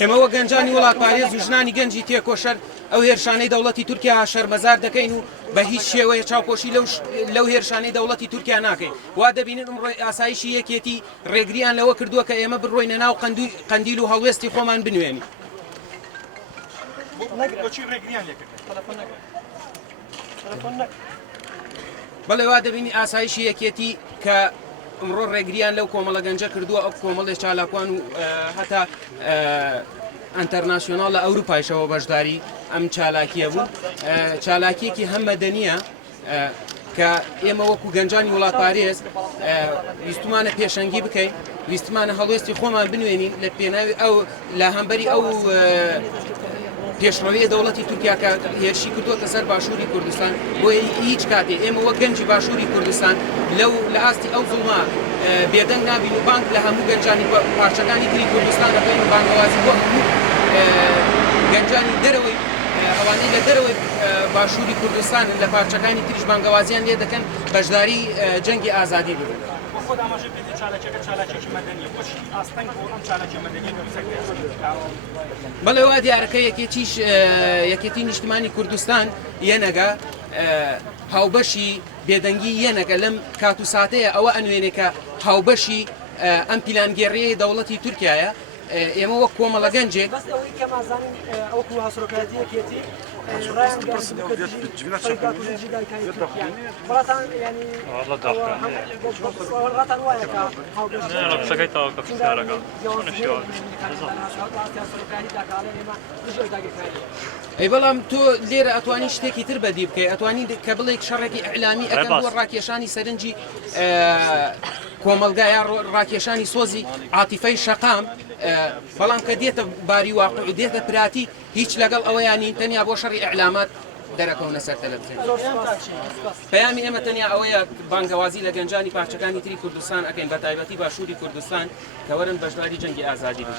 ئێمەوە گەنجانی وڵات پارێز و ژنانی گەنجی تێکۆشەر ئەو هێرشانەی دەوڵەتی تورکیا شەرمەزار دەکەین و بە هیچ شێوەیە چاوپۆشی لەو هێرشانەی دەوڵەتی تورکیا ناکەین وا دەبینن ئەمڕۆی ئاسایشی یەکێتی ڕێگریان لەوە کردووە کە ئێمە بڕۆینە ناو قەندیل و هەڵوێستی خۆمان بنوێنی. بەڵێ وا دەبینی ئاسایشی یەکێتی کە ئەمڕۆ ڕێگریان لەو کۆمەڵە گەنجە کردووە ئەو کۆمەڵی چالاکوان و هەتا ئەنتەرناسیۆناڵ لە ئەوروپایشەوە بەشداری ئەم چالاکیە بوو چالاکیەکی هەم مەدەنیە کە ئێمە وەکو گەنجانی وڵات پارێز ویستمانە پێشەنگی بکەین ویستمانە هەڵوێستی خۆمان بنوێنین لە پێناوی ئەو لە هەمبەری ئەو پێشڕەوەیە دەوڵەتی تورکیا کە هێرشی کردووەتە سەر باشووری کوردستان بۆیە هیچ کاتێ ئێمە وەک گەنجی باشووری کوردستان لە ئاستی ئەو زوڵما بێدەنگ نابین و بانک لە هەموو گەنجانی پارچەکانی تری کوردستان دەکەین و بانگەوازی بۆ هەموو گەنجانی دەرەوەی ئەوانەی لە دەرەوەی باشووری کوردستان لە پارچەکانی تریش بانگەوازیان لێ دەکەن بەشداری جەنگی ئازادی ببن. بەڵێ وا دیارەکە یەکێتی نیشتمانی کوردستان یەنەگە هاوبەشی بێدەنگی یەنەگە لەم کات و ساتەیە ئەوە ئەنوێنێکە هاوبەشی ئەم پیلانگێڕیەی دەوڵەتی تورکیایە ئێمە وەک کۆمەڵە گەنجێک ئەی بەڵام تۆ لێرە ئەتوانی شتێکی تر بەدی بکەی ئەتوانی کە بڵێ شەڕێکی ئەعلامی ئەەکەن بۆ ڕاکێشانی سەرنجی کۆمەلگایە ڕاکێشانی سۆزی عاتیفەی شەقام بەڵام کە دێتە باری واقع و دێتە پراتی هیچ لەگەڵ ئەوەیانی تەنیا بۆ شەڕی ئەعلامات دەرەکەونە سەر تەلەڤیزیۆن. پەیامی ئێمە تەنیا ئەوەیە بانگەوازی لە گەنجانی پارچەکانی تری کوردستان ئەکەین بە تایبەتی باشووری کوردستان کە وەرن بەشداری جەنگی ئازادی بن.